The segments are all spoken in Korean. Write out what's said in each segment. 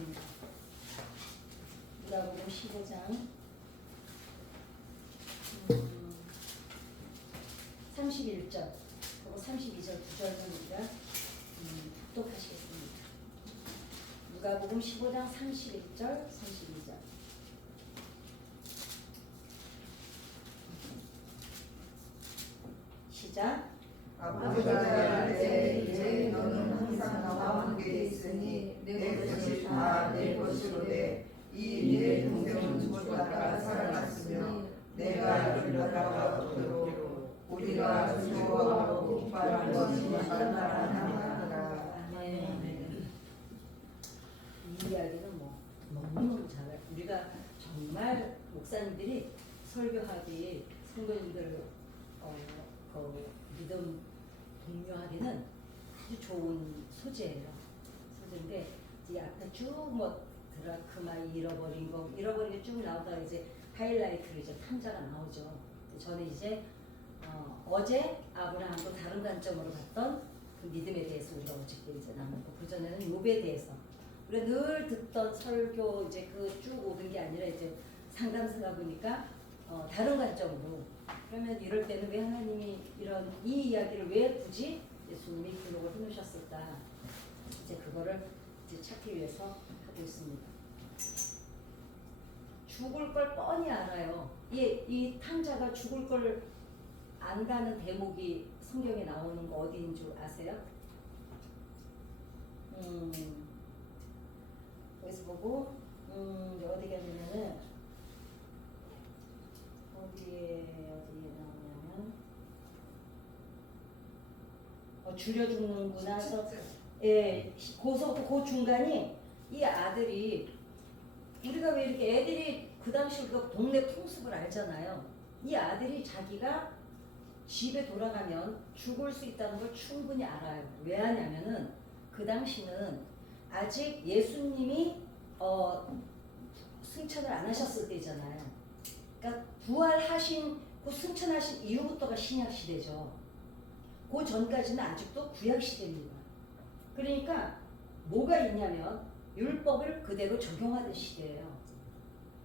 하겠습니다. 누가복음 15장 31절 그리고 32절 두 절만 우리가 독독하시겠습니다. 누가복음 15장 31절 32절 시작. 아버지가 이제 너는 항상 나와 함께 있으니 내 것이 다 내 것이로되 이 내 동생은 죽었다가 살아났으며 내가 이를 따라가도록 우리가 두려워하고 기뻐하는 것이 만나라. 이 이야기는 너무너무 잘 우리가 정말 목사님들이 설교하기 성도님들 믿음 공유하기는 아주 좋은 소재예요. 소재인데 이제 앞에 쭉 드라크마 잃어버린 게 쭉 나오다가 이제 하이라이트로 이제 탐자가 나오죠. 저는 이제 어제 아브라함도 다른 관점으로 봤던 그 믿음에 대해서 우리가 어저께 이제 나누고 그 전에는 욥에 대해서 우리가 늘 듣던 설교 이제 그 쭉 오던 게 아니라 이제 상담사가 보니까 다른 관점으로 그러면 이럴 때는 왜 하나님이 이 이야기를 왜 굳이 예수님이 기록을 해놓으셨을까 이제 그거를 이제 찾기 위해서 하고 있습니다. 죽을 걸 뻔히 알아요. 이 탕자가 죽을 걸 안다는 대목이 성경에 나오는 거 어디인 줄 아세요? 여기서 보고 어디가 되냐면 어디에 나오냐면 줄여 죽는구나 해서 예, 그 중간이 이 아들이 우리가 왜 이렇게 애들이 그 당시 우리가 동네 풍습을 알잖아요. 이 아들이 자기가 집에 돌아가면 죽을 수 있다는 걸 충분히 알아요. 왜 하냐면은 그 당시는 아직 예수님이 승천을 안 하셨을 때잖아요. 그러니까 부활하신 그 승천하신 이후부터가 신약 시대죠. 그 전까지는 아직도 구약 시대입니다. 그러니까 뭐가 있냐면 율법을 그대로 적용하던 시대예요.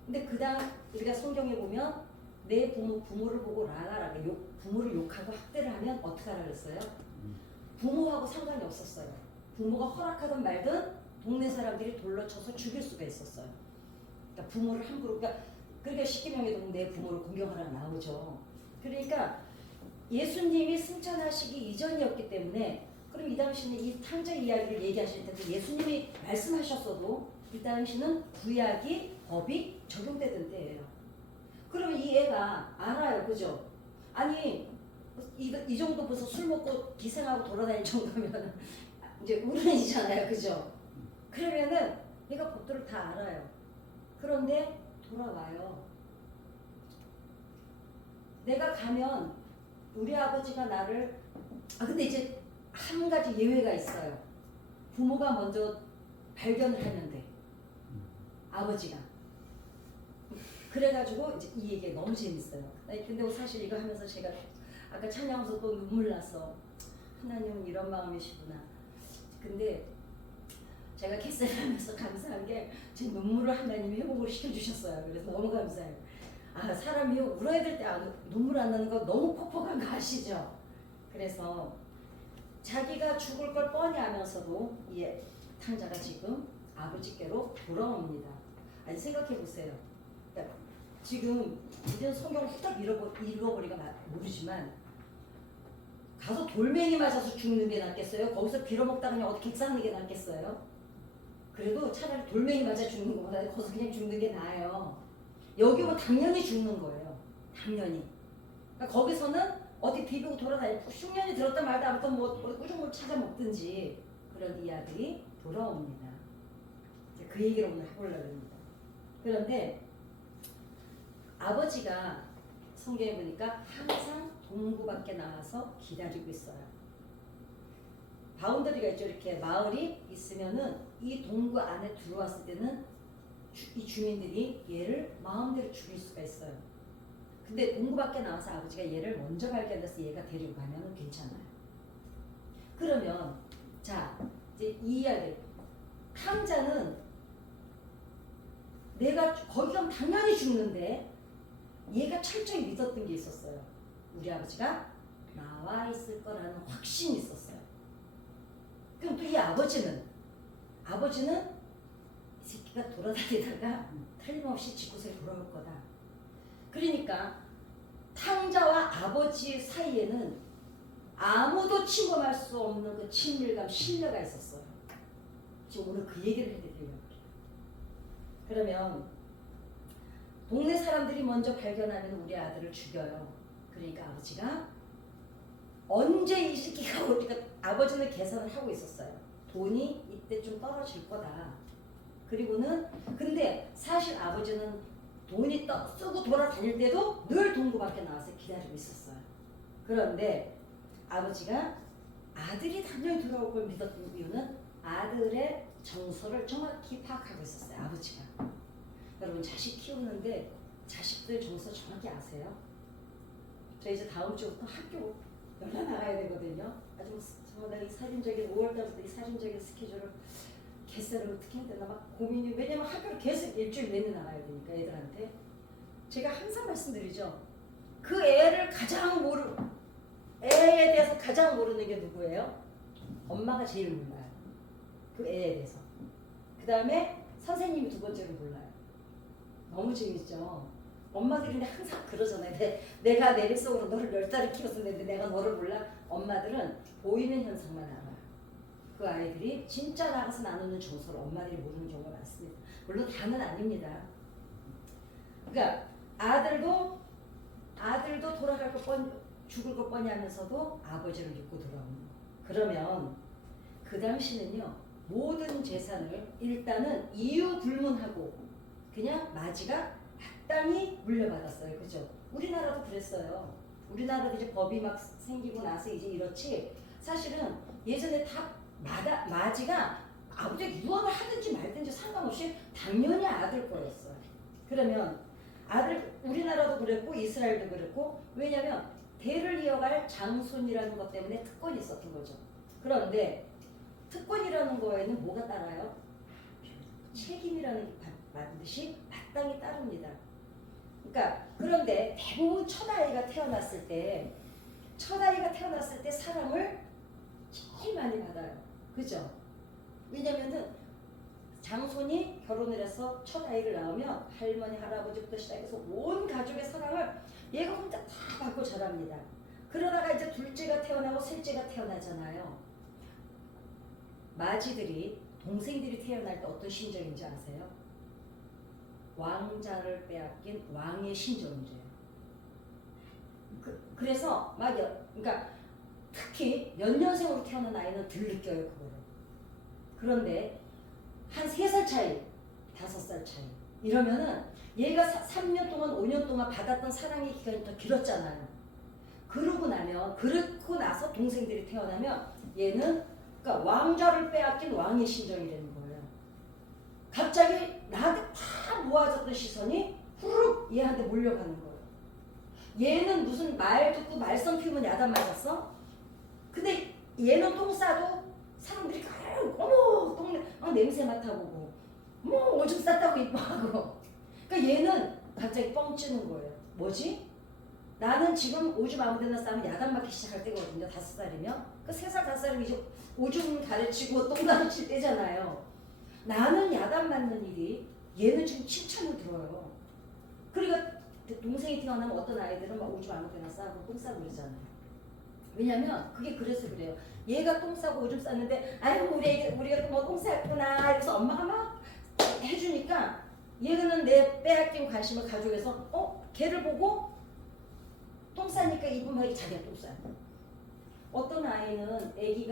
근데 그다음 우리가 성경에 보면 내 부모를 보고 라라라게 부모를 욕하고 학대를 하면 어떻게 하라 그랬어요? 부모하고 상관이 없었어요. 부모가 허락하든 말든 동네 사람들이 돌로 쳐서 죽일 수가 있었어요. 그러니까 부모를 함부로 그러니까 십계명에도 내 부모를 공경하라고 나오죠. 그러니까 예수님이 승천하시기 이전이었기 때문에 그럼 이 당시는 이 탕자 이야기를 얘기하실 때 예수님이 말씀하셨어도 이 당시는 구약이 법이 적용되던 때예요. 그러면 이 애가 알아요, 그죠? 아니 이 정도 벌써 술 먹고 기생하고 돌아다닐 정도면 이제 어른이잖아요, 그죠? 그러면은 얘가 법도를 다 알아요. 그런데 돌아와요. 내가 가면 우리 아버지가 나를 근데 이제 한 가지 예외가 있어요. 부모가 먼저 발견을 했는데 아버지가 그래가지고 이제 이 얘기가 너무 재밌어요. 근데 사실 이거 하면서 제가 아까 찬양하면서 또 눈물 났어. 하나님은 이런 마음이시구나. 근데 제가 캐슬을 하면서 감사한 게 제 눈물을 하나님이 회복을 시켜주셨어요. 그래서 너무 감사해요. 사람이 울어야 될 때 눈물 안 나는 거 너무 퍽퍽한 거 아시죠? 그래서 자기가 죽을 걸 뻔히 알면서도 이 탕자가 지금 아버지께로 돌아옵니다. 아니 생각해 보세요. 그러니까 지금 이제 성경을 후딱 읽어버리가 모르지만 가서 돌멩이 맞아서 죽는 게 낫겠어요? 거기서 빌어먹다 그냥 어디 객사하는 게 낫겠어요? 그래도 차라리 돌멩이 맞아 죽는 것보다 거기서 그냥 죽는 게 나아요. 여기 오면 당연히 죽는 거예요. 당연히. 그러니까 거기서는 어디 비비고 돌아다니고 흉년이 들었다 말다 아무튼 꾸중물 찾아 먹든지 그런 이야기 돌아옵니다. 이제 그 얘기를 오늘 해보려고 합니다. 그런데 아버지가 성경에 보니까 항상 동구 밖에 나와서 기다리고 있어요. 바운더리가 있죠. 이렇게 마을이 있으면은 이 동구 안에 들어왔을 때는 이 주민들이 얘를 마음대로 죽일 수가 있어요. 근데 동구 밖에 나와서 아버지가 얘를 먼저 발견해서 얘가 데리고 가면은 괜찮아요. 그러면 자 이제 이 이야기 탕자는 거기 가면 당연히 죽는데 얘가 철저히 믿었던 게 있었어요. 우리 아버지가 나와 있을 거라는 확신이 있었어요. 그럼 또 이 아버지는 이 새끼가 돌아다니다가 틀림없이 집구석에 돌아올 거다. 그러니까 탕자와 아버지 사이에는 아무도 침범할 수 없는 그 친밀감, 신뢰가 있었어요. 지금 오늘 그 얘기를 해드리려고. 그러면 동네 사람들이 먼저 발견하면 우리 아들을 죽여요. 그러니까 아버지가 언제 이 새끼가 우리가 아버지는 계산을 하고 있었어요. 돈이 이때 좀 떨어질 거다. 그리고는 근데 사실 아버지는 돈이 쓰고 돌아다닐 때도 늘 동구 밖에 나와서 기다리고 있었어요. 그런데 아버지가 아들이 당연히 돌아올 걸 믿었던 이유는 아들의 정서를 정확히 파악하고 있었어요. 아버지가. 여러분 자식 키우는데 자식들 정서 정확히 아세요? 저 이제 다음 주부터 학교 연락 나가야 되거든요. 아주 정말 이 살인적인 5월달부터 이 살인적인 스케줄을 개설을 어떻게 해야 되나 막 고민이. 왜냐면 학교를 계속 일주일 내내 나가야 되니까 애들한테. 제가 항상 말씀드리죠. 그 애를 애에 대해서 가장 모르는 게 누구예요? 엄마가 제일 몰라요. 그 애에 대해서. 그 다음에 선생님이 두 번째로 몰라요. 너무 재밌죠. 엄마들이 항상 그러잖아요. 내가 내 뱃속으로 너를 10달을 키웠었는데 내가 너를 몰라. 엄마들은 보이는 현상만 알아요. 그 아이들이 진짜 나가서 나누는 정서를 엄마들이 모르는 경우가 많습니다. 물론 다는 아닙니다. 그러니까 아들도 돌아갈 거 죽을 거 뻔히 하면서도 아버지를 믿고 돌아오는 거. 그러면 그 당시는요. 모든 재산을 일단은 이유 불문하고 그냥 마지가 마땅히 물려받았어요. 그죠? 우리나라도 그랬어요. 우리나라도 이제 법이 막 생기고 나서 이제 이렇지. 사실은 예전에 다 마지가 아버지가 유언을 하든지 말든지 상관없이 당연히 아들 거였어요. 그러면 우리나라도 그랬고 이스라엘도 그랬고, 왜냐면 대를 이어갈 장손이라는 것 때문에 특권이 있었던 거죠. 그런데 특권이라는 거에는 뭐가 따라요? 책임이라는 게 반드시 마땅히 따릅니다. 그러니까 그런데 대부분 첫아이가 태어났을 때 사랑을 제일 많이 받아요. 그죠? 왜냐면은 장손이 결혼을 해서 첫아이를 낳으면 할머니, 할아버지부터 시작해서 온 가족의 사랑을 얘가 혼자 다 받고 자랍니다. 그러다가 이제 둘째가 태어나고 셋째가 태어나잖아요. 마지들이, 동생들이 태어날 때 어떤 심정인지 아세요? 왕자를 빼앗긴 왕의 심정이래요. 그래서 그러니까 특히 연년생으로 태어난 아이는 덜 느껴요, 그거를. 그런데 한 3살 차이, 5살 차이 이러면은 얘가 3년 동안 5년 동안 받았던 사랑의 기간이 더 길었잖아요. 그러고 나서 동생들이 태어나면 얘는 그러니까 왕자를 빼앗긴 왕의 심정이라는 거예요. 갑자기 나한테 다 모아졌던 시선이 후루룩 얘한테 몰려가는 거예요. 얘는 무슨 말 듣고 말썽 피우면 야단 맞았어? 근데 얘는 똥 싸도 사람들이 어머 똥 냄새 맡아보고 뭐 오줌 쌌다고 이뻐하고. 그러니까 얘는 갑자기 뻥 찌는 거예요. 뭐지? 나는 지금 오줌 아무데나 싸면 야단 맞기 시작할 때거든요. 5살이면. 그 3살, 5살이면 이제 오줌 가르치고 똥 가르칠 때잖아요. 나는 야단 맞는 일이 얘는 지금 칭찬을 들어요. 그러니까 동생이 태어나면 어떤 아이들은 막 오줌 아무데나 싸고 똥 싸고 그러잖아요. 왜냐면 그게 그래서 그래요. 얘가 똥 싸고 오줌 쌌는데 아이고 우리가 뭐 똥 쌌구나 이래서 엄마가 막 해주니까 얘는 내 빼앗긴 관심을 가져해서 걔를 보고 똥 싸니까 이분만 자기가 똥 싸요. 어떤 아이는 애기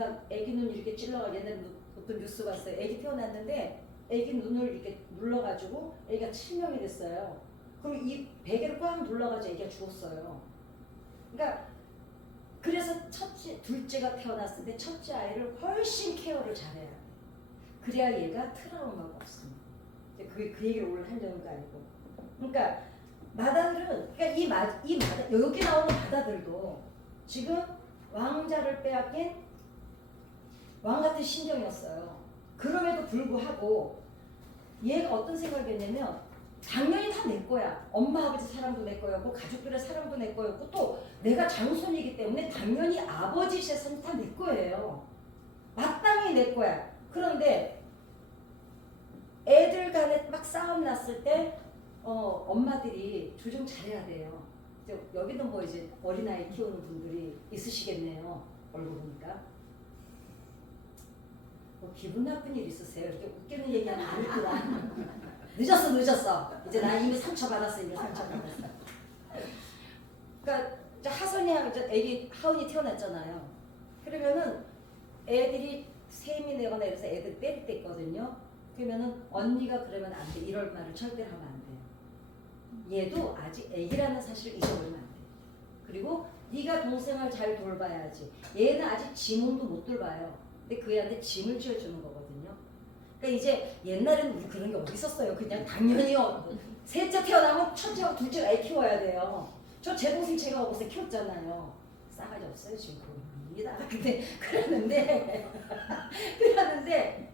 눈 이렇게 찔러가. 옛날에 어떤 뉴스 봤어요. 애기 태어났는데 애기 눈을 이렇게 눌러가지고 애기가 치명이 됐어요. 그럼 이 베개를 꽉 눌러가지고 애기가 죽었어요. 그러니까 그래서 둘째가 태어났을 때 첫째 아이를 훨씬 케어를 잘해야 돼. 그래야 얘가 트라우마가 없습니다. 그 얘기를 오늘 하려는 거 아니고. 그러니까 마다들은, 그러니까 여기 나오는 마다들도 지금 왕자를 빼앗긴 왕 같은 심정이었어요. 그럼에도 불구하고 얘가 어떤 생각이었냐면 당연히 다 내 거야. 엄마 아버지 사랑도 내 거였고 가족들의 사랑도 내 거였고 또 내가 장손이기 때문에 당연히 아버지 재산이 다 내 거예요. 마땅히 내 거야. 그런데 애들 간에 막 싸움 났을 때 엄마들이 조정 잘해야 돼요. 이제 여기도 뭐 이제 어린아이 키우는 분들이 있으시겠네요. 얼굴 보니까. 뭐 기분 나쁜 일 있으세요? 이렇게 웃기는 얘기하면 안 했구나. 늦었어. 이제 나 이미 상처받았어. 그러니까 이제 하선이하고 이제 애기 하은이 태어났잖아요. 그러면은 애들이 세임이 내거나 이래서 애들 때릴 때 있거든요. 그러면은 언니가 그러면 안 돼. 이럴 말을 절대로 하면 안 돼요. 얘도 아직 애기라는 사실을 잊어버리면 안 돼. 그리고 네가 동생을 잘 돌봐야지. 얘는 아직 지 몸도 못 돌봐요. 근데 그 애한테 짐을 지어주는 거거든요. 그러니까 이제 옛날에는 우리 그런 게 어디 있었어요. 그냥 당연히요. 셋째 태어나면 첫째하고 둘째가 애 키워야 돼요. 저 제 동생 제가 어디서 키웠잖아요. 싸가지 없어요 지금 그겁니다. 근데 그러는데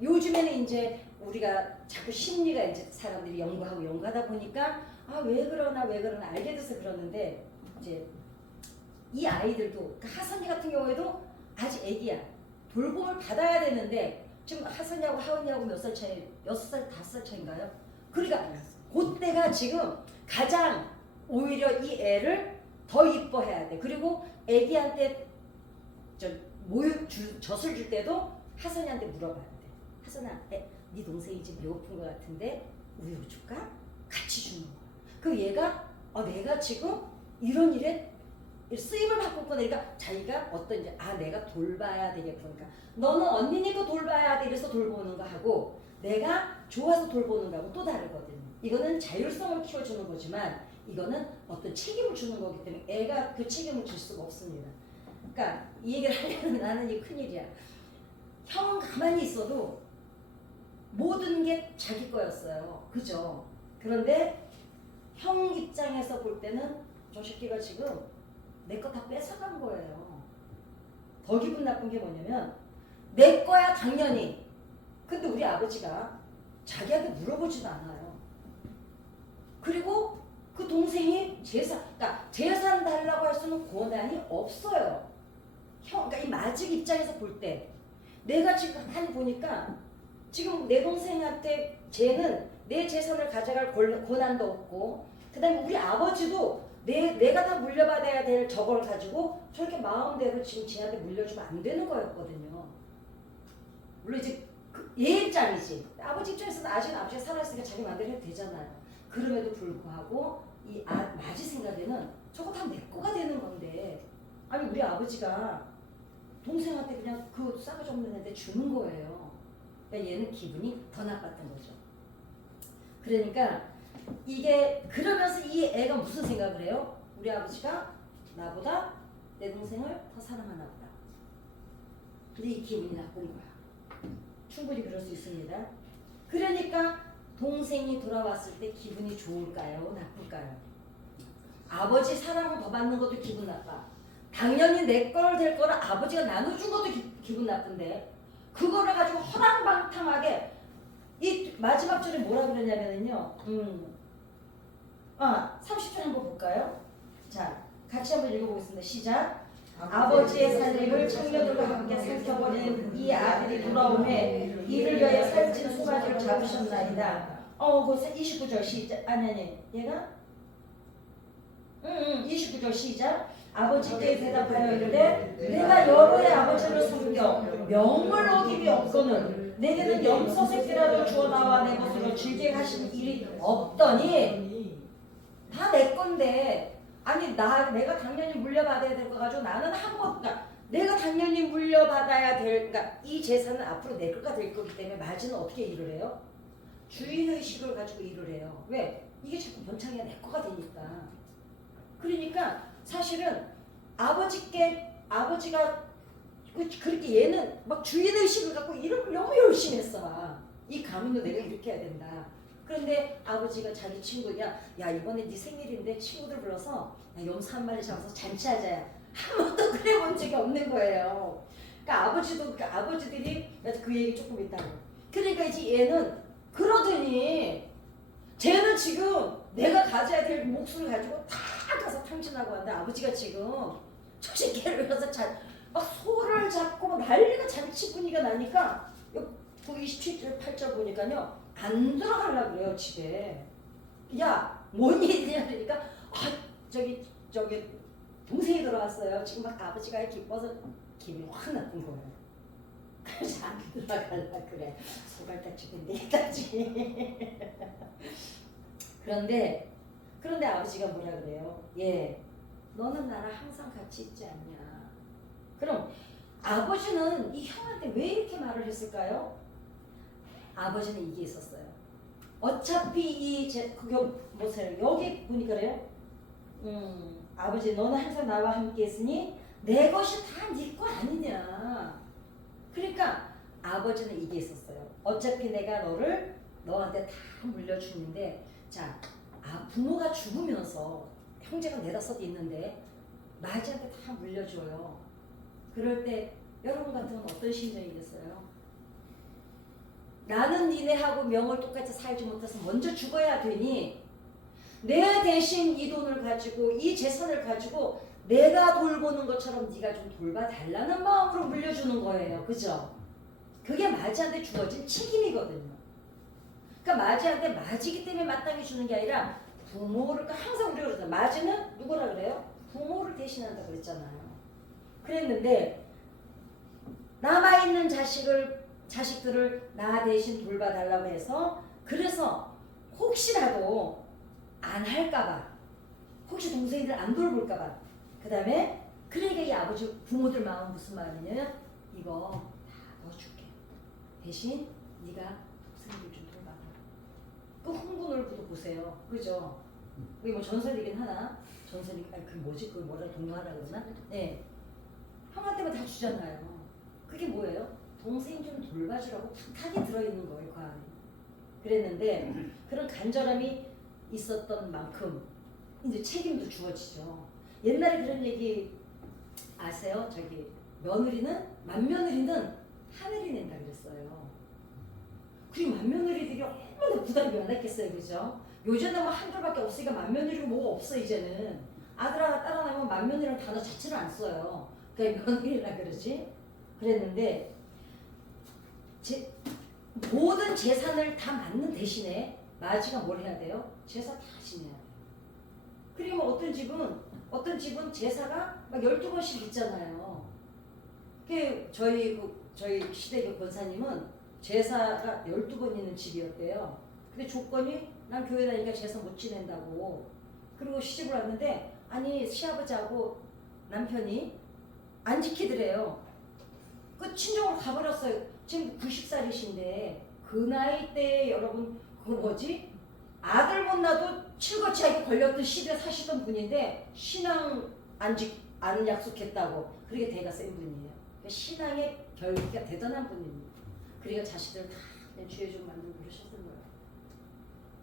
요즘에는 이제 우리가 자꾸 심리가 이제 사람들이 연구하다 보니까 왜 그러나 알게 돼서 그러는데 이제 이 아이들도 그러니까 하선이 같은 경우에도 아직 애기야. 돌봄을 받아야 되는데 지금 하선이하고 하은이하고 몇 살 차이? 6살, 5살 차인가요? 그러니까 그때가 지금 가장 오히려 이 애를 더 이뻐해야 돼. 그리고 애기한테 젖을 줄 때도 하선이한테 물어봐야 돼. 하선아, 네 동생이 지금 배고픈 것 같은데 우유 줄까? 같이 주는 거야. 그 얘가 내가 지금 이런 일에 쓰임을 받고 있구나. 그러니까 자기가 어떤 이제 내가 돌봐야 되겠구나. 그러니까 너는 언니니까 돌봐야 돼. 이래서 돌보는 거 하고 내가 좋아서 돌보는 거하고 또 다르거든요. 이거는 자율성을 키워주는 거지만 이거는 어떤 책임을 주는 거기 때문에 애가 그 책임을 질 수가 없습니다. 그러니까 이 얘기를 하려면 나는 이 큰일이야. 형은 가만히 있어도 모든 게 자기 거였어요. 그죠? 그런데 형 입장에서 볼 때는 저 새끼가 지금 내 거 다 뺏어간 거예요. 더 기분 나쁜 게 뭐냐면 내 거야 당연히. 근데 우리 아버지가 자기한테 물어보지도 않아요. 그리고 그 동생이 그러니까 재산 달라고 할 수는 권한이 없어요. 그러니까 이 마직 입장에서 볼 때 내가 지금 보니까 지금 내 동생한테 쟤는 내 재산을 가져갈 권한도 없고 그 다음에 우리 아버지도 내가 다 물려받아야 될 저걸 가지고 저렇게 마음대로 지금 쟤한테 물려주면 안 되는 거였거든요. 물론 이제 얘 입장이지. 아버지 입장에서는 아직은 아버지가 살아있으니까 자기 마음대로 해도 되잖아요. 그럼에도 불구하고 이 마지 생각에는 저거 다 내 거가 되는 건데 아니 우리 아버지가 동생한테 그냥 그 싸가지 없는 애한테 주는 거예요. 그러니까 얘는 기분이 더 나빴던 거죠. 그러니까 이게 그러면서 이 애가 무슨 생각을 해요? 우리 아버지가 나보다 내 동생을 더 사랑하나 보다. 근데 이 기분이 나쁜 거야. 충분히 그럴 수 있습니다. 그러니까 동생이 돌아왔을 때 기분이 좋을까요? 나쁠까요? 아버지 사랑을 더 받는 것도 기분 나빠. 당연히 내 걸 될 거를 아버지가 나눠준 것도 기분 나쁜데 그거를 가지고 허랑방탕하게 이 마지막 절에 뭐라 그러냐면요. 30절 한번 볼까요? 자, 같이 한번 읽어보겠습니다. 시작. 아버지의 살림을 청년들과 함께 삼켜버린 이 아들이 돌아오매 이를 위하여 살찐 송아지를 잡으셨나이다. 그 29절 시작. 아니 얘가 29절 시작. 아버지께 대답하여 이르되 내가 여러의 아버지를 섬겨 명을 어김이 없거늘 내게는 염소새끼라도 주어 나와 내 것으로 즐게 하신 일이 없더니 다 내 건데 아니 내가 당연히 물려받아야 될 거 가지고 나는 그러니까 내가 당연히 물려받아야 될 그러니까 이 재산은 앞으로 내 거가 될 거기 때문에 마지는 어떻게 일을 해요? 주인의식을 가지고 일을 해요. 왜? 이게 자꾸 번창이가 내 거가 되니까. 그러니까 사실은 아버지가 그렇게 얘는 막 주인의식을 갖고 일을 너무 열심히 했어. 이 가문도 내가 이렇게 해야 된다. 그런데 아버지가 자기 친구야 이번에 네 생일인데 친구들 불러서 염소 한 마리 잡아서 잔치하자. 한 번도 그래 본 적이 없는 거예요. 그러니까 아버지들이 그 얘기 조금 있다고. 그러니까 이제 얘는 그러더니 쟤는 지금 내가 가져야 될 몫을 가지고 다 가서 탕진하고 하는데 아버지가 지금 저 새끼를 위해서 막 소를 잡고 막 난리가 잔치 분위기가 나니까 그 27절 8절 보니까요 안 들어가려고 그래요 집에. 야 뭔 일이냐 그러니까 저기 동생이 들어왔어요. 지금 막 아버지가 기뻐서 기분이 확 나쁜 거예요. 그래서 안 들어가려고 그래. 소갈딱 죽겠네 딱지. 그런데 아버지가 뭐라 그래요? 예, 너는 나랑 항상 같이 있지 않냐. 그럼 아버지는 이 형한테 왜 이렇게 말을 했을까요? 아버지는 이게 있었어요. 어차피 보세요. 여기 보니까 그래요. 아버지 너는 항상 나와 함께 있으니 내 것이 다 네 거 아니냐. 그러니까 아버지는 이게 있었어요. 어차피 내가 너한테 다 물려주는데 자, 부모가 죽으면서 형제가 네다섯 있는데 마지한테 다 물려줘요. 그럴 때 여러분 같으면 어떤 심정이겠어요? 나는 니네하고 명을 똑같이 살지 못해서 먼저 죽어야 되니 내 대신 이 돈을 가지고 이 재산을 가지고 내가 돌보는 것처럼 네가 좀 돌봐달라는 마음으로 물려주는 거예요. 그죠? 그게 마지한테 주어진 책임이거든요. 그러니까 마지한테 맞이기 때문에 마땅히 주는 게 아니라 부모를 항상 우리가 그러잖아요. 맞이는 누구라 그래요? 부모를 대신한다 그랬잖아요. 그랬는데 남아있는 자식들을 나 대신 돌봐달라고 해서 그래서 혹시라도 안 할까봐 혹시 동생들 안 돌볼까봐 그 다음에 그러니까 이 아버지 부모들 마음은 무슨 마음이냐면 이거 다 넣어줄게. 대신 네가 동생들 좀 돌봐라. 그 홍군을부도 보세요. 그죠? 그게 뭐 전설이긴 하나? 전설이 그 뭐지? 그 뭐라 동화라 그러나? 네. 형한테만 다 주잖아요. 그게 뭐예요? 동생 좀 돌봐주라고 부탁이 들어있는 거예요. 그 안에. 그랬는데 그런 간절함이 있었던 만큼 이제 책임도 주어지죠. 옛날에 그런 얘기 아세요? 맏며느리는 하늘이 낸다 그랬어요. 그리고 맏며느리들이 얼마나 부담이 많았겠어요. 그죠? 요즘은 뭐 한둘밖에 없으니까 맏며느리가 뭐가 없어 이제는. 아들 하나 딸 하나 나면 맏며느리라는 단어 자체를 안 써요. 그러니까 며느리라 그러지. 그랬는데 모든 재산을 다 맡는 대신에 마지가 뭘 해야 돼요? 제사 다 지내야 돼요. 그리고 어떤 집은 제사가 막 12번씩 있잖아요. 저희 시댁의 권사님은 제사가 12번 있는 집이었대요. 근데 조건이 난 교회 다니니까 제사 못 지낸다고. 그리고 시집을 왔는데 아니 시아버지하고 남편이 안 지키더래요. 그 친정으로 가버렸어요. 지금 90살이신데 그 나이 때 여러분 그거 뭐지? 아들 못 낳아도 칠거치하게 걸렸던 시대 사시던 분인데 신앙 안 약속했다고 그렇게 대가 센 분이에요. 그러니까 신앙의 결기가 대단한 분입니다. 그러니까 자식들 다 주의 좀 만들고 그러셨던 거예요.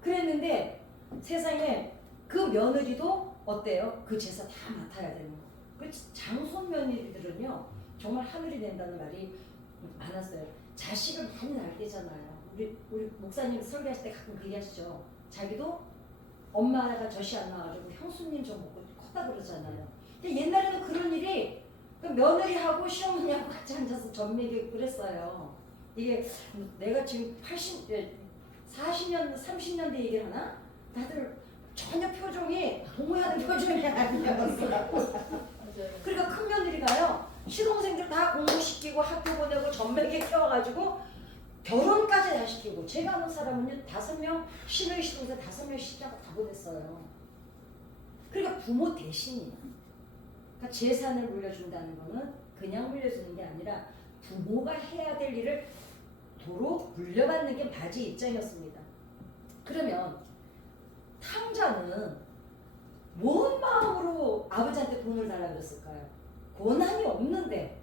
그랬는데 세상에 그 며느리도 어때요? 그 제사 다 맡아야 되는 거예요. 그 장손 며느리들은요 정말 하늘이 된다는 말이 많았어요. 자식을 많이 낳을 때잖아요. 우리 목사님 설교하실 때 가끔 그 얘기하시죠. 자기도 엄마가 젖이 안 나와가지고 형수님 좀 먹고 컸다 그러잖아요. 근데 옛날에는 그런 일이 그 며느리하고 시어머니하고 같이 앉아서 젖 먹이고 그랬어요. 이게 내가 지금 40년, 30년 대 얘기를 하나? 다들 전혀 표정이 동의하는 표정이 아니었어요. 그러니까 큰 며느리가요. 시동생들 다 공부시키고 학교 보내고 전매기 키워가지고 결혼까지 다 시키고 제가 아는 사람은요 5명 시누이 시동생 5명 시집장 다 보냈어요. 그러니까 부모 대신이야. 그러니까 재산을 물려준다는 거는 그냥 물려주는 게 아니라 부모가 해야 될 일을 도로 물려받는 게 바지 입장이었습니다. 그러면 탕자는 뭔 마음으로 아버지한테 돈을 달라고 그랬을까요? 권한이 없는데.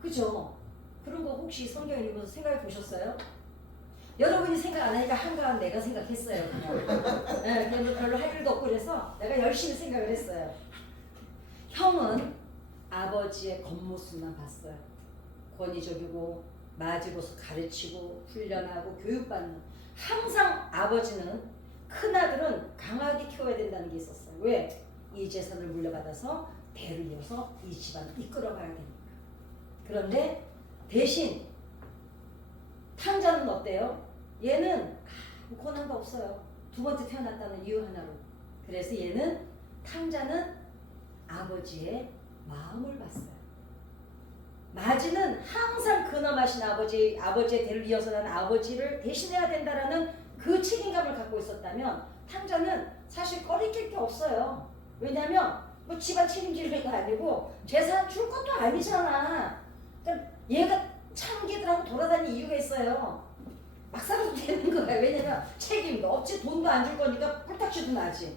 그죠? 그런 거 혹시 성경 읽어서 생각해 보셨어요? 여러분이 생각 안 하니까 한가한 내가 생각했어요. 그냥. 네, 그냥 별로 할 일도 없고 그래서 내가 열심히 생각을 했어요. 형은 아버지의 겉모습만 봤어요. 권위적이고 맞이로서 가르치고 훈련하고 교육받는. 항상 아버지는 큰아들은 강하게 키워야 된다는 게 있었어요. 왜? 이 재산을 물려받아서 대를 이어서 이 집안을 이끌어가야 되니까. 그런데 대신 탕자는 어때요? 얘는 권한도 없어요. 두 번째 태어났다는 이유 하나로. 그래서 얘는 탕자는 아버지의 마음을 봤어요. 마지는 항상 근엄하신 아버지의 대를 이어서 나는 아버지를 대신해야 된다라는 그 책임감을 갖고 있었다면 탕자는 사실 꺼리낄 게 없어요. 왜냐하면 뭐 집안 책임질 거 아니고 재산 줄 것도 아니잖아. 그러니까 얘가 창기들하고 돌아다니는 이유가 있어요. 막 살아도 되는 거야. 왜냐면 책임도 없지, 돈도 안 줄 거니까 꿀딱지도 나지.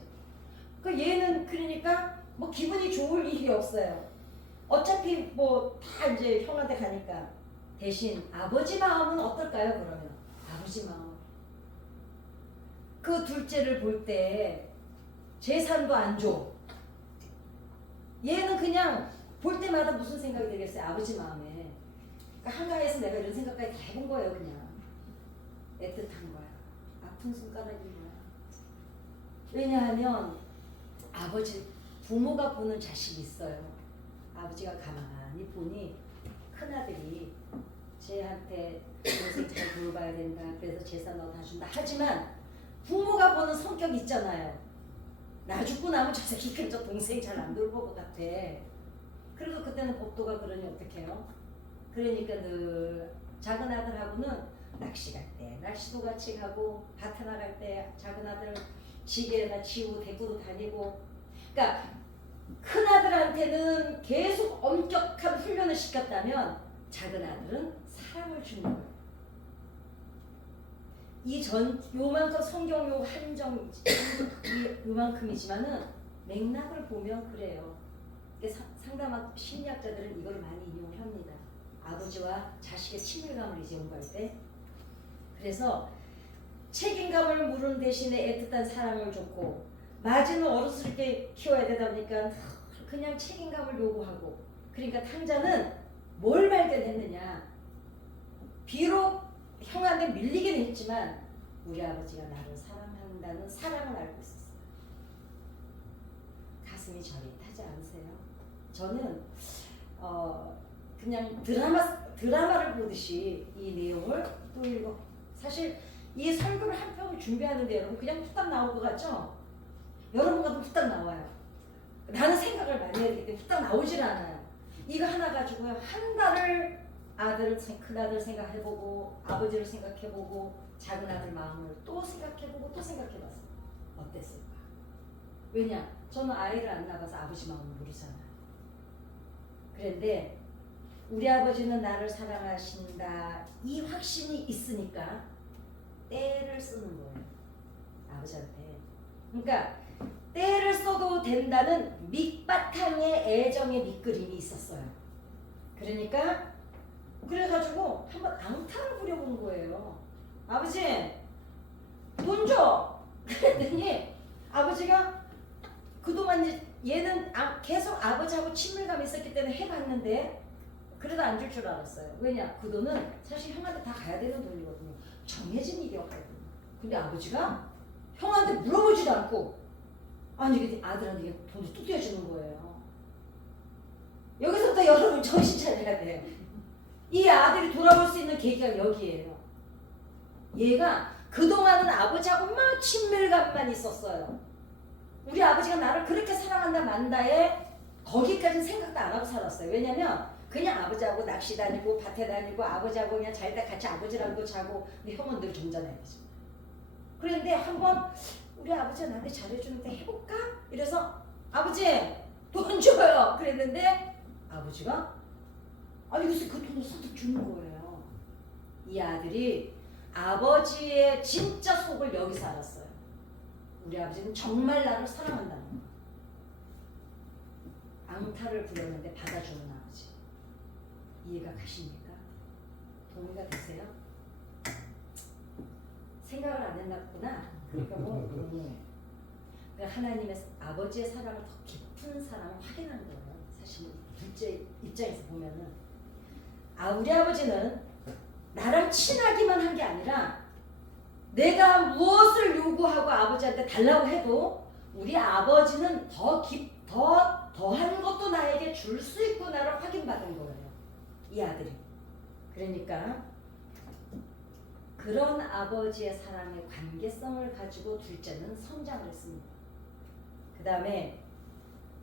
그 얘는 그러니까 뭐 기분이 좋을 일이 없어요. 어차피 뭐 다 이제 형한테 가니까. 대신 아버지 마음은 어떨까요? 그러면 아버지 마음. 그 둘째를 볼 때 재산도 안 줘. 얘는 그냥 볼 때마다 무슨 생각이 들겠어요? 아버지 마음에. 그러니까 한가해서 내가 이런 생각까지 다 해본 거예요. 그냥 애틋한 거야. 아픈 손가락인 거야. 왜냐하면 아버지, 부모가 보는 자식이 있어요. 아버지가 가만히 보니 큰아들이 쟤한테 동생 잘 돌봐야 된다. 그래서 재산 너 다 준다. 하지만 부모가 보는 성격이 있잖아요. 나 죽고 나면 저 새끼 저 동생 잘 안 돌볼 것 같아. 그래도 그때는 법도가 그러니 어떡해요? 그러니까 늘 작은 아들하고는 낚시 갈 때 낚시도 같이 가고, 밭에 나갈 때 작은 아들 지게나 지우 데리고 다니고. 그러니까 큰 아들한테는 계속 엄격한 훈련을 시켰다면 작은 아들은 사랑을 주는 거예요. 요만큼 성경 요 한정 요만큼이지만은 맥락을 보면 그래요. 상담학 심리학자들은 이걸 많이 인용을 합니다. 아버지와 자식의 친밀감을 이제 연구할 때. 그래서 책임감을 물은 대신에 애틋한 사랑을 줬고, 마지는 어른스럽게 키워야 되다 보니까 그냥 책임감을 요구하고. 그러니까 탕자는 뭘 발견했느냐? 비록 형한테 밀리긴 했지만 우리 아버지가 나를 사랑한다는 사랑을 알고 있었어요. 가슴이 저릿하지 않으세요? 저는 그냥 드라마를 보듯이 이 내용을 또 읽어. 사실 이 설교를 한 편을 준비하는데 여러분 그냥 후딱 나올 것 같죠? 여러분 같으면 후딱 나와요. 나는 생각을 많이 해야 되기 때문에 후딱 나오질 않아요. 이거 하나 가지고요 한 달을 큰아들 생각해보고, 아버지를 생각해보고, 작은 아들 마음을 또 생각해보고 또 생각해봤어요. 어땠을까? 왜냐? 저는 아이를 안 낳아서 아버지 마음을 모르잖아요. 그런데 우리 아버지는 나를 사랑하신다 이 확신이 있으니까 때를 쓰는 거예요. 아버지한테. 그러니까 때를 써도 된다는 밑바탕의 애정의 밑그림이 있었어요. 그러니까 그래가지고 한번 앙탈을 부려본 거예요. 아버지 돈 줘! 그랬더니 아버지가 그동안 얘는 계속 아버지하고 친밀감이 있었기 때문에 해봤는데 그래도 안 줄 줄 알았어요. 왜냐? 그 돈은 사실 형한테 다 가야 되는 돈이거든요. 정해진 일이었거든요. 근데 아버지가 형한테 물어보지도 않고 아니 아들한테 돈을 뚝 떼어주는 거예요. 여기서부터 여러분 정신 차려야 돼요. 이 아들이 돌아올 수 있는 계기가 여기에요. 얘가 그동안은 아버지하고 막 친밀감만 있었어요. 우리 아버지가 나를 그렇게 사랑한다 만다에 거기까지는 생각도 안 하고 살았어요. 왜냐면 그냥 아버지하고 낚시 다니고 밭에 다니고 아버지하고 그냥 잘 때 같이 아버지랑도 자고. 근데 형은 늘 종전해야 되죠. 그런데 한번 우리 아버지가 나한테 잘해주는데 해볼까? 이래서 아버지 돈 줘요. 그랬는데 아버지가 그래서 그 돈을 선뜻 주는 거예요. 이 아들이 아버지의 진짜 속을 여기서 알았어요. 우리 아버지는 정말 나를 사랑한다는 거. 앙탈을 부렸는데 받아주는 아버지. 이해가 가십니까? 동의가 되세요? 생각을 안 했나구나. 그러니까 그러니까 하나님의 아버지의 사랑을 더 깊은 사랑을 확인한 거예요. 사실 둘째 입장에서 보면은 우리 아버지는 나랑 친하기만 한 게 아니라 내가 무엇을 요구하고 아버지한테 달라고 해도 우리 아버지는 더한 것도 나에게 줄 수 있구나를 확인받은 거예요. 이 아들이. 그러니까 그런 아버지의 사랑의 관계성을 가지고 둘째는 성장을 했습니다. 그 다음에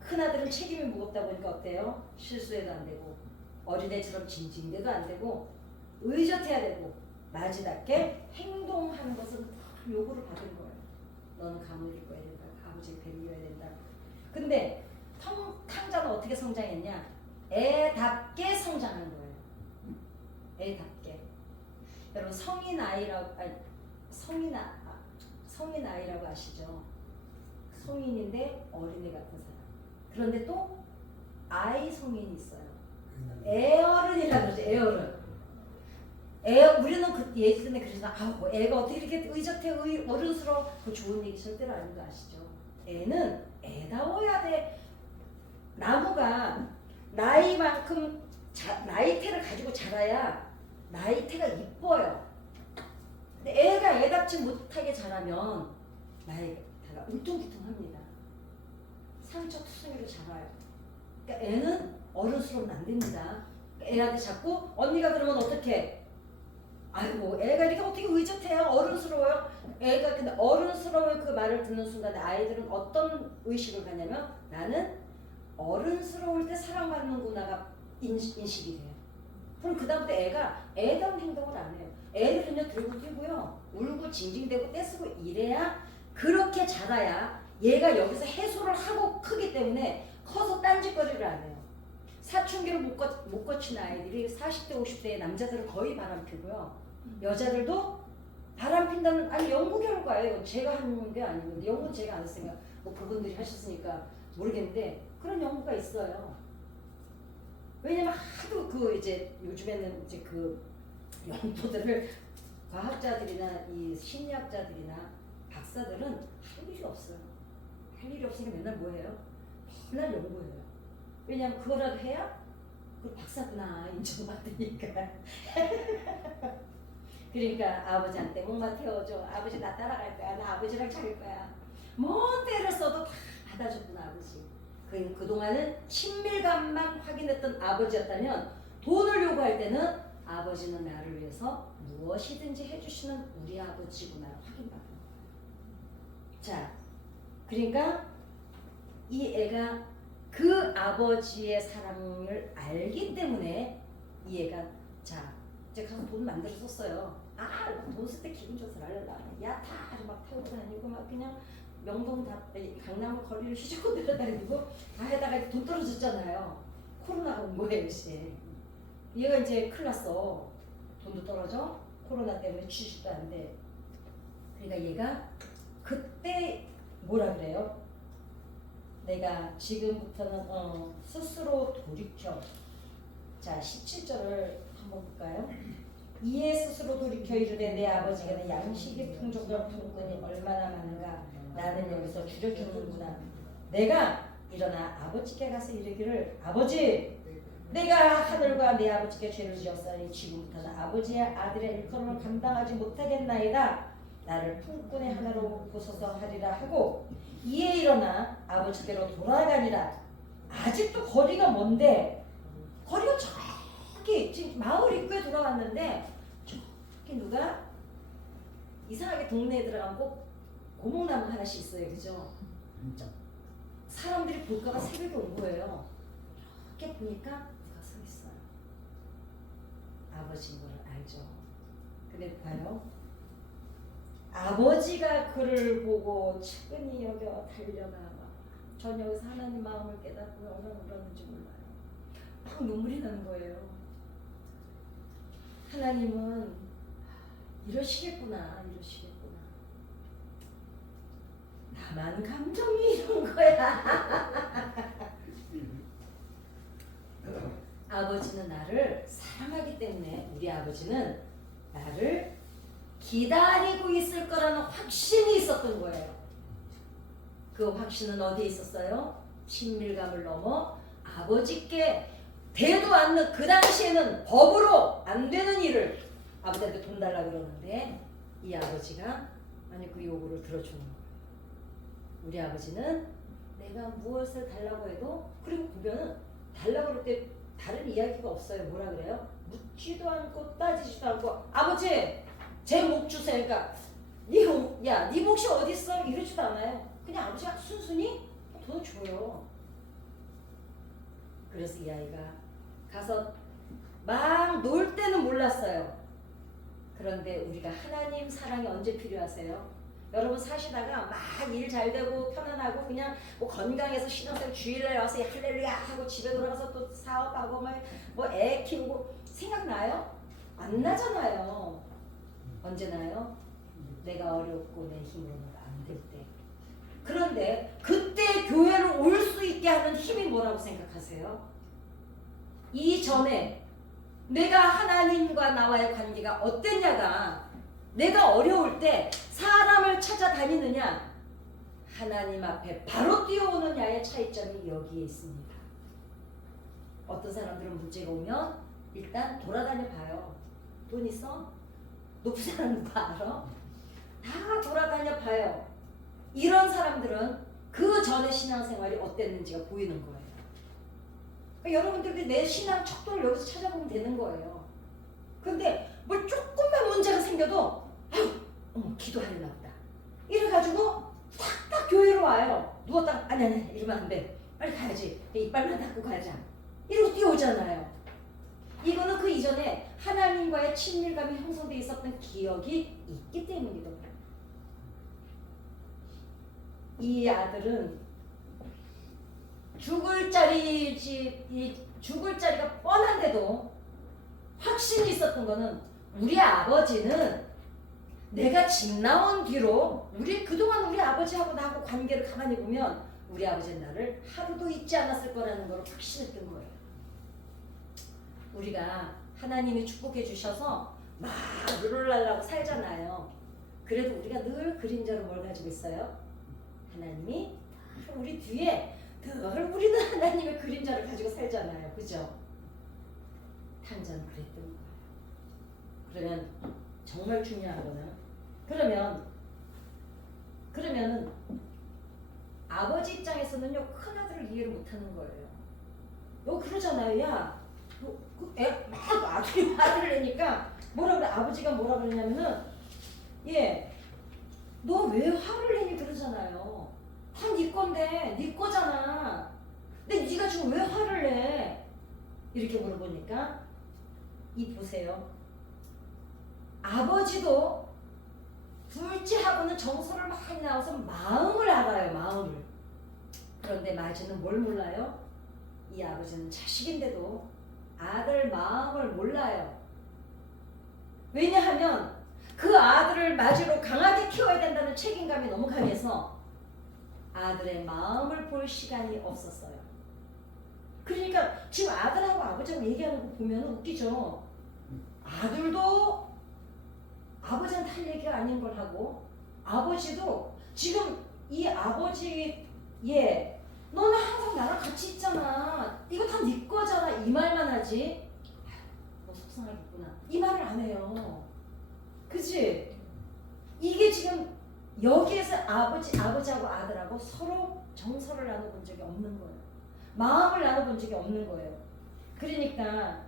큰아들은 책임이 무겁다 보니까 어때요? 실수해도 안 되고 어린애처럼 징징대도 안 되고 의젓해야 되고 마지답게 행동하는 것은 다 요구를 받은 거예요. 너는 감을 입어야 된다. 아버지를 배려해야 된다. 근데 탕자는 어떻게 성장했냐? 애답게 성장한 거예요. 애답게. 여러분 성인 아이라고 아시죠? 성인인데 어린애 같은 사람. 그런데 또 아이 성인이 있어요. 애어른이라고 그러죠. 애어른. 우리는 그 예전에 그러잖아. 애가 어떻게 이렇게 의젓해 어른스러워. 그 좋은 얘기 절대로 아닌 거 아시죠? 애는 애다워야 돼. 나무가 나이만큼 나이테를 가지고 자라야 나이테가 이뻐요. 근데 애가 애답지 못하게 자라면 나이테가 울퉁불퉁합니다. 상처투성이로 자라요. 그러니까 애는 어른스러우면 안 됩니다. 애한테 자꾸 언니가 그러면 어떡해? 아이고 애가 이렇게 어떻게 의젓해요? 어른스러워요? 애가 근데 어른스러워요 그 말을 듣는 순간에 아이들은 어떤 의식을 갖냐면 나는 어른스러울 때 사랑받는구나가 인식이 돼요. 그럼 그다음부터 애가 애다운 행동을 안 해요. 애를 그냥 들고 뛰고요. 울고 징징대고 떼쓰고 이래야 그렇게 자라야 얘가 여기서 해소를 하고 크기 때문에 커서 딴짓거리를 안 해요. 사춘기를 못 거친 아이들이 40대 50대의 남자들은 거의 바람 피고요. 여자들도 바람 핀다는 아니 연구 결과예요. 제가 한 게 아니고 연구는 제가 안 했으니까 뭐 그분들이 하셨으니까 모르겠는데 그런 연구가 있어요. 왜냐면 하도 이제 요즘에는 이제 그 연구들을 과학자들이나 이 심리학자들이나 박사들은 할 일이 없어요. 할 일이 없으니까 맨날 뭐해요? 맨날 연구해요. 왜냐면 그거라도 해야 그 박사구나 인정받으니까. 그러니까 아버지한테 목마 태워줘. 아버지 나 따라갈 거야. 나 아버지랑 잘 거야. 뭔 때를 써도 다 받아줬구나 아버지. 그동안은 친밀감만 확인했던 아버지였다면 돈을 요구할 때는 아버지는 나를 위해서 무엇이든지 해주시는 우리 아버지구나 확인받는 거예요. 자, 그러니까 이 애가 그 아버지의 사랑을 알기 때문에 이 애가 자 이제 가서 돈 만들어 썼어요. 돈 쓸 때 기분 좋아서 날려다 야타 막 타고 다니고 막 그냥 명동 강남 거리를 휘젓고 내려다니고 해다가 돈 떨어졌잖아요. 코로나가 온 거예요, 이제. 얘가 이제 큰일 났어. 돈도 떨어져. 코로나 때문에 취직도 안 돼. 그러니까 얘가 그때 뭐라 그래요? 내가 지금부터는 스스로 돌이켜. 자, 17절을 한번 볼까요? 이에 스스로 돌이켜 이르되 내 아버지께는 양식이 풍족한 품꾼이 얼마나 많은가. 나는 여기서 줄여주는구나. 내가 일어나 아버지께 가서 이르기를 아버지 내가 하늘과 내 아버지께 죄를 지었으니 지금부터는 아버지의 아들의 일컬음을 감당하지 못하겠나이다. 나를 품꾼의 하나로 보소서 하리라 하고 이에 일어나 아버지께로 돌아가니라. 아직도 거리가 먼데 거리가 저기 지금 마을 입구에 돌아왔는데 저기 누가 이상하게 동네에 들어가면 꼭 고목나무 하나씩 있어요. 그죠? 사람들이 볼까봐 새벽에 온 거예요. 이렇게 보니까 누가 서 있어요. 아버지인 걸 알죠. 근데 봐요. 아버지가 그를 보고 측은히 여겨 달려가 전 여기서 하나님 마음을 깨닫고 얼마나 울었는지 몰라요. 막 눈물이 나는 거예요. 하나님은 이러시겠구나. 나만 감정이 이런 거야. 아버지는 나를 사랑하기 때문에 우리 아버지는 나를 기다리고 있을 거라는 확신이 있었던 거예요. 그 확신은 어디에 있었어요? 친밀감을 넘어 아버지께 되도 않는 그 당시에는 법으로 안 되는 일을 아버지한테 돈 달라고 그러는데 이 아버지가 아니 그 요구를 들어주는 거예요. 우리 아버지는 내가 무엇을 달라고 해도 그리고 보면은 달라고 그럴 때 다른 이야기가 없어요. 뭐라 그래요? 묻지도 않고 따지지도 않고 아버지 제 목 주세요. 그러니까 네 몫이 어디 있어? 이러지도 않아요. 그냥 아버지가 순순히 돈 줘요. 그래서 이 아이가 가서 막 놀 때는 몰랐어요. 그런데 우리가 하나님 사랑이 언제 필요하세요? 여러분 사시다가 막 일 잘 되고 편안하고 그냥 뭐 건강해서 신앙생활 주일날 와서 할렐루야 하고 집에 돌아가서 또 사업하고 뭐 애 키우고 생각나요? 안 나잖아요. 언제 나요? 내가 어렵고 내 힘으로는 안 될 때. 그런데 그때 교회로 올 수 있게 하는 힘이 뭐라고 생각하세요? 이전에 내가 하나님과 나와의 관계가 어땠냐가 내가 어려울 때 사람을 찾아다니느냐 하나님 앞에 바로 뛰어오느냐의 차이점이 여기에 있습니다. 어떤 사람들은 문제가 오면 일단 돌아다녀 봐요. 돈 있어? 높은 사람 누가 알아? 다 돌아다녀 봐요. 이런 사람들은 그 전에 신앙생활이 어땠는지가 보이는 거예요. 그러니까 여러분들도 내 신앙 척도를 여기서 찾아보면 되는 거예요. 근데 뭐 조금만 문제가 생겨도 아유, 기도하려나 보다. 이래가지고 탁탁 교회로 와요. 누웠다가 아니 이러면 안 돼. 빨리 가야지. 이빨만 닦고 가자. 이러고 뛰어오잖아요. 이거는 그 이전에 하나님과의 친밀감이 형성되어 있었던 기억이 있기 때문이다. 이 아들은 죽을 자리가 뻔한데도 확신이 있었던 거는 우리 아버지는 내가 집 나온 뒤로 그동안 우리 아버지하고 나하고 관계를 가만히 보면 우리 아버지는 나를 하루도 잊지 않았을 거라는 걸 확신했던 거예요. 우리가 하나님이 축복해 주셔서 막 룰랄라고 살잖아요. 그래도 우리가 늘 그림자로 뭘 가지고 있어요? 하나님이 우리 뒤에 늘 우리는 하나님의 그림자를 가지고 살잖아요. 그죠? 탕자는 그랬던 거예요. 그러면 정말 중요한 거는 그러면은 아버지 입장에서는요 큰아들을 이해를 못하는 거예요. 그러잖아요. 야, 막 아들을 내니까 뭐라 그래? 아버지가 뭐라 그러냐면은 너 왜 화를 내니 그러잖아요. 다 네 건데 네 거잖아. 근데 네가 지금 왜 화를 내? 이렇게 물어보니까 보세요. 아버지도 둘째하고는 정서를 많이 나와서 마음을 알아요. 마음을. 그런데 마지는 뭘 몰라요? 이 아버지는 자식인데도 아들 마음을 몰라요. 왜냐하면 그 아들을 마지로 강하게 키워야 된다는 책임감이 너무 강해서 아들의 마음을 볼 시간이 없었어요. 그러니까 지금 아들하고 아버지하고 얘기하는 거 보면 웃기죠. 아들도 아버지한테 할 얘기가 아닌 걸 하고 아버지도 지금 이 아버지 너는 항상 나랑 같이 있잖아. 이거 다 네 거잖아. 이 말만 하지. 너 속상하겠구나. 이 말을 안 해요. 그치? 이게 지금 여기에서 아버지하고 아들하고 서로 정서를 나눠본 적이 없는 거예요. 마음을 나눠본 적이 없는 거예요. 그러니까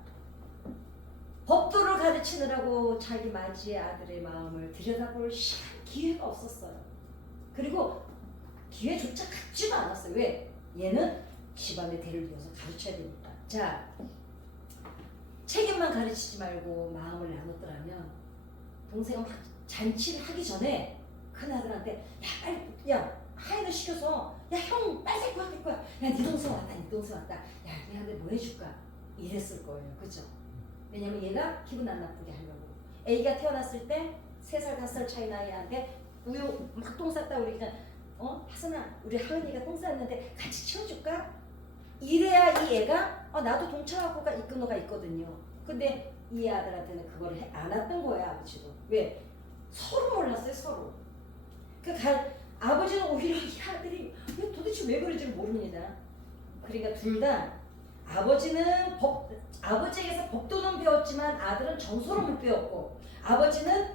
법도를 가르치느라고 자기 맞이의 아들의 마음을 들여다볼 기회가 없었어요. 그리고 기회조차 갖지도 않았어요. 왜? 얘는 집안의 대를 이어서 가르쳐야 되니까. 자, 책임만 가르치지 말고 마음을 나눴더라면 동생은 막 잔치를 하기 전에 큰아들한테 하인을 시켜서 형 빨리 될 거야. 네 동생 왔다. 얘한테 뭐 해줄까? 이랬을 거예요. 그죠? 왜냐면 얘가 기분 안 나쁘게 하려고. 애기가 태어났을 때 3살 5살 차이 나이한테 우유 막 똥 쌌다 우리 그냥 하선아 우리 하은이가 똥 쌌는데 같이 치워줄까? 이래야 이 애가 나도 동참하고 이끌어가 있거든요. 근데 이 아들한테는 그걸 안 했던 거예요. 아버지도. 왜? 서로 몰랐어요. 서로. 아버지는 오히려 이 아들이 도대체 왜 그런지를 모릅니다. 그러니까 둘 다 아버지에게서 법도는 배웠지만 아들은 정서로 못 배웠고 아버지는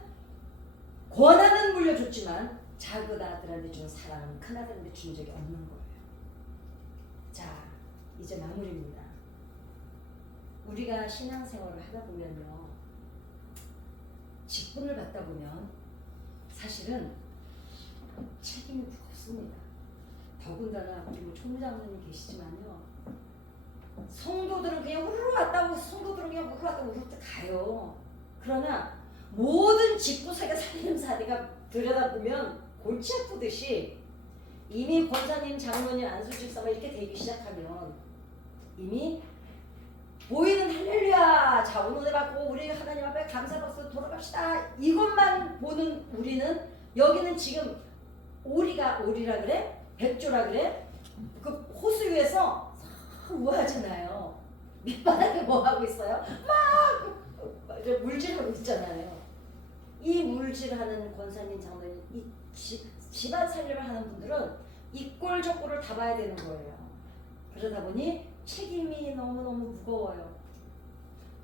권한은 물려줬지만 작은 아들한테 준 사랑은 큰 아들한테 준 적이 없는 거예요. 자, 이제 마무리입니다. 우리가 신앙생활을 하다 보면요, 직분을 받다 보면 사실은 책임이 무겁습니다. 더군다나 우리 뭐 총장님 계시지만요, 성도들은 그냥 우르르 왔다고, 성도들은 그냥 우르르 왔다고 우르르 가요. 그러나 모든 직구석의 살림살이가 들여다보면 골치 아프듯이 이미 권사님, 장로님, 안수집사가 이렇게 되기 시작하면 이미 보이는 할렐루야, 자 오늘 받고 우리 하나님 앞에 감사박수 돌아갑시다, 이것만 보는 우리는, 여기는 지금 오리라 그래? 백조라 그래? 그 호수 위에서 우아하잖아요. 밑바닥에 뭐 하고 있어요? 막 이제 물질하고 있잖아요. 이 물질하는 권사님, 장로님, 이 집안 살림을 하는 분들은 이 꼴 저 꼴을 다 봐야 되는 거예요. 그러다 보니 책임이 너무너무 무거워요.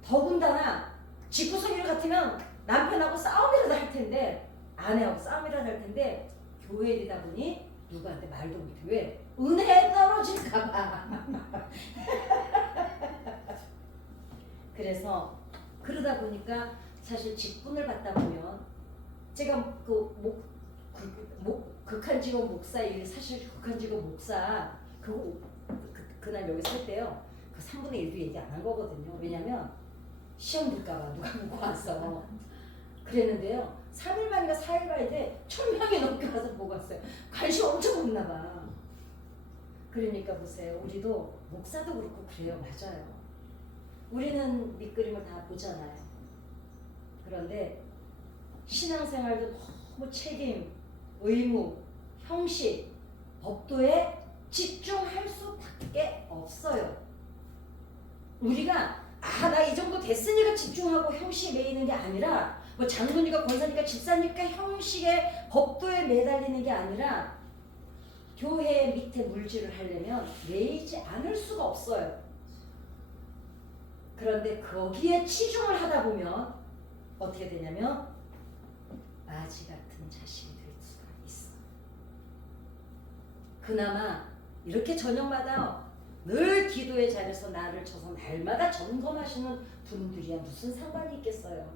더군다나 집구석일 같으면 남편하고 싸움이라도 할 텐데, 아내하고 싸움이라도 할 텐데, 교회 일이다 보니 누구한테 말도 못해. 왜? 은혜 떨어질까봐. 그래서 그러다 보니까 사실 직분을 받다 보면, 제가 극한직업 목사 일, 사실 극한직업 목사 그날 여기 살 때요, 그 3분의 1도 얘기 안 한 거거든요. 왜냐면 시험 볼까봐 누가 묻고 와서 그랬는데요, 3일 만인가 4일 만에 돼 1000명이 넘게 와서 보고 왔어요. 관심 엄청 없나 봐. 그러니까 보세요, 우리도 목사도 그렇고 그래요. 맞아요. 우리는 밑그림을 다 보잖아요. 그런데 신앙생활도 너무 책임, 의무, 형식, 법도에 집중할 수밖에 없어요. 우리가 나 이 정도 됐으니까 집중하고 형식에 매이는 게 아니라, 뭐 장로니까 권사니까 집사니까 형식에 법도에 매달리는 게 아니라, 교회 밑에 물질을 하려면 매이지 않을 수가 없어요. 그런데 거기에 치중을 하다 보면 어떻게 되냐면 아지 같은 자식이 될 수가 있어. 그나마 이렇게 저녁마다 늘 기도의 자리에서 나를 쳐서 날마다 점검하시는 분들이야 무슨 상관이 있겠어요.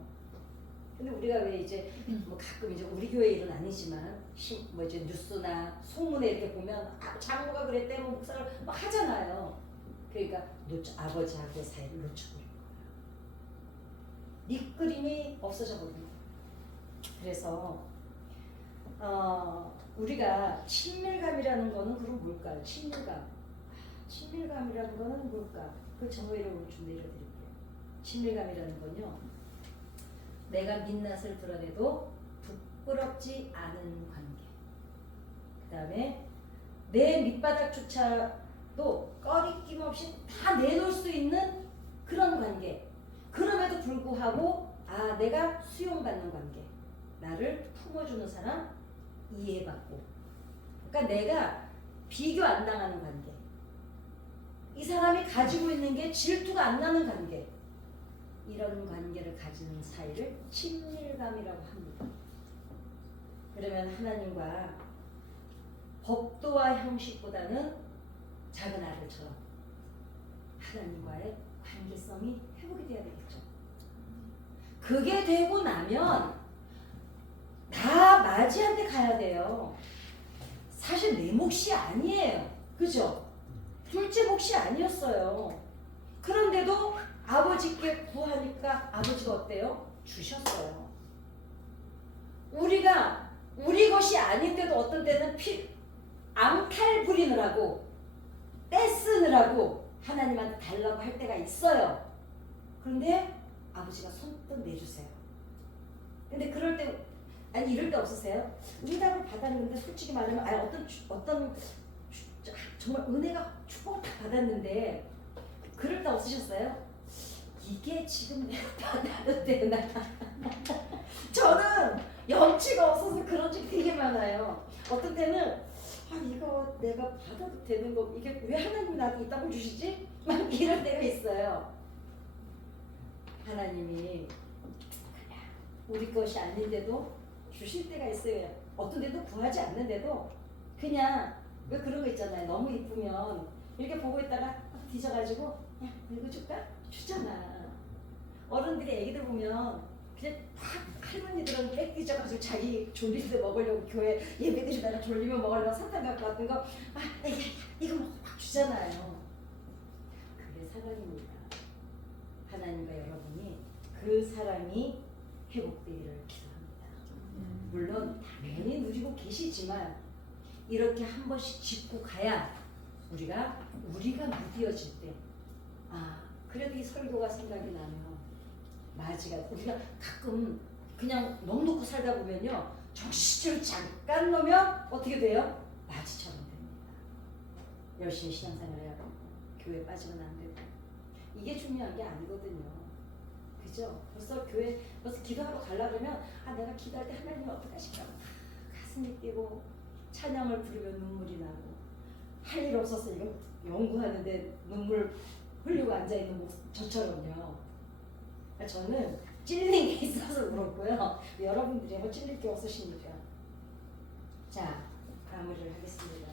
근데 우리가 왜 이제 뭐 가끔 이제 우리 교회 일은 아니지만 뭐 이제 뉴스나 소문에 이렇게 보면 장로가 그랬대, 뭐 목사가 막 하잖아요. 그러니까 아버지하고의 사이를 놓쳐버린 거예요. 밑그림이 없어져 버린 거예요. 그래서 우리가 친밀감이라는 거는 그럼 뭘까요? 친밀감이라는 거는 뭘까? 그 정의를 좀 내려드릴게요. 친밀감이라는 건요, 내가 민낯을 드러내도 부끄럽지 않은 관계. 그 다음에 내 밑바닥조차도 꺼리낌 없이 다 내놓을 수 있는 그런 관계. 그럼에도 불구하고 내가 수용받는 관계. 나를 품어주는 사람, 이해받고. 그러니까 내가 비교 안 당하는 관계. 이 사람이 가지고 있는 게 질투가 안 나는 관계. 이런 관계를 가지는 사이를 친밀감이라고 합니다. 그러면 하나님과 법도와 형식보다는 작은 아들처럼 하나님과의 관계성이 회복이 돼야 되겠죠. 그게 되고 나면 다 맞이한테 가야 돼요. 사실 내 몫이 아니에요. 그죠? 둘째 몫이 아니었어요. 그런데도 아버지께 구하니까 아버지가 어때요? 주셨어요. 우리가 우리 것이 아닌데도 어떤 때는 암탈 부리느라고 떼쓰느라고 하나님한테 달라고 할 때가 있어요. 그런데 아버지가 손뜻 내주세요. 근데 그럴 때 이럴 때 없으세요? 응답을 받았는데 솔직히 말하면 어떤 정말 은혜가 축복을 다 받았는데 그럴 때 없으셨어요? 이게 지금 내가 받아도 되나? 저는 염치가 없어서 그런 적이 되게 많아요. 어떤 때는 이거 내가 받아도 되는 거, 이게 왜 하나님이 나한테 이딴 걸 주시지? 막 이럴 때가 있어요. 하나님이 우리 것이 아닌데도 주실 때가 있어요. 어떤 데도 구하지 않는데도 그냥 왜 그런 거 있잖아요. 너무 이쁘면 이렇게 보고 있다가 뒤져가지고 야 이거 줄까? 주잖아. 어른들이 애기들 보면 그냥 막 할머니들은 빽 뒤져가지고 자기 졸릴 때 먹으려고 교회 예배드리다가 졸리면 먹으려고 사탕 갖고 왔던 거 이거 먹고 막 주잖아요. 그게 사랑입니다. 하나님과 여러분이 그 사랑이 회복되기를 기도합니다. 물론 당연히 누리고 계시지만 이렇게 한 번씩 짚고 가야 우리가 무뎌질 때 그래도 이 설교가 생각이 나면 맞이가 우리가 가끔 그냥 넋놓고 살다 보면요 정신줄 잠깐 놓으면 어떻게 돼요? 맞이처럼 됩니다. 열심히 신앙생활 해야 되고 교회 빠지면 안 되고 이게 중요한 게 아니거든요. 그죠? 벌써 교회 벌써 기도하러 가려고 그러면 내가 기도할 때 하나님이 어떡하실까 가슴이 뛰고 찬양을 부르면 눈물이 나고 할 일 없어서 이거 연구하는데 눈물 흘리고 앉아있는 저처럼요. 저는 찔린 게 있어서 그렇고요. 여러분들이 뭐 찔릴 게 없으시니까. 자, 마무리를 하겠습니다.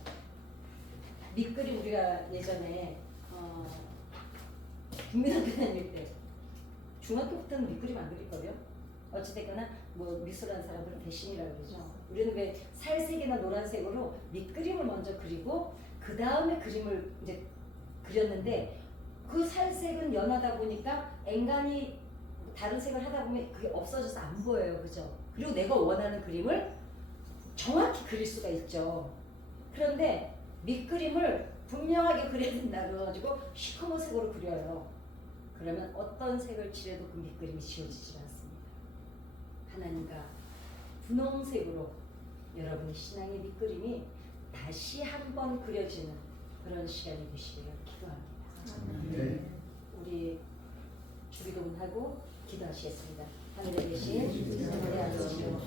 밑그림 우리가 예전에 국민학교 다닐 때 중학교부터는 밑그림 안 그릴거든요. 어찌됐거나 뭐 미술하는 사람들은 대신이라고 그러죠. 우리는 왜 살색이나 노란색으로 밑그림을 먼저 그리고 그 다음에 그림을 이제 그렸는데 그 살색은 연하다 보니까 앵간히 다른 색을 하다 보면 그게 없어져서 안 보여요. 그죠? 그리고 내가 원하는 그림을 정확히 그릴 수가 있죠. 그런데 밑그림을 분명하게 그려야 된다 그래가지고 시커먼 색으로 그려요. 그러면 어떤 색을 칠해도 그 밑그림이 지워지지 않습니다. 하나님과 분홍색으로 여러분의 신앙의 밑그림이 다시 한번 그려지는 그런 시간이 되시기를 기도합니다. 네. 우리 주기도문하고 기도하시겠습니다. 하늘에 계신 우리 아버지요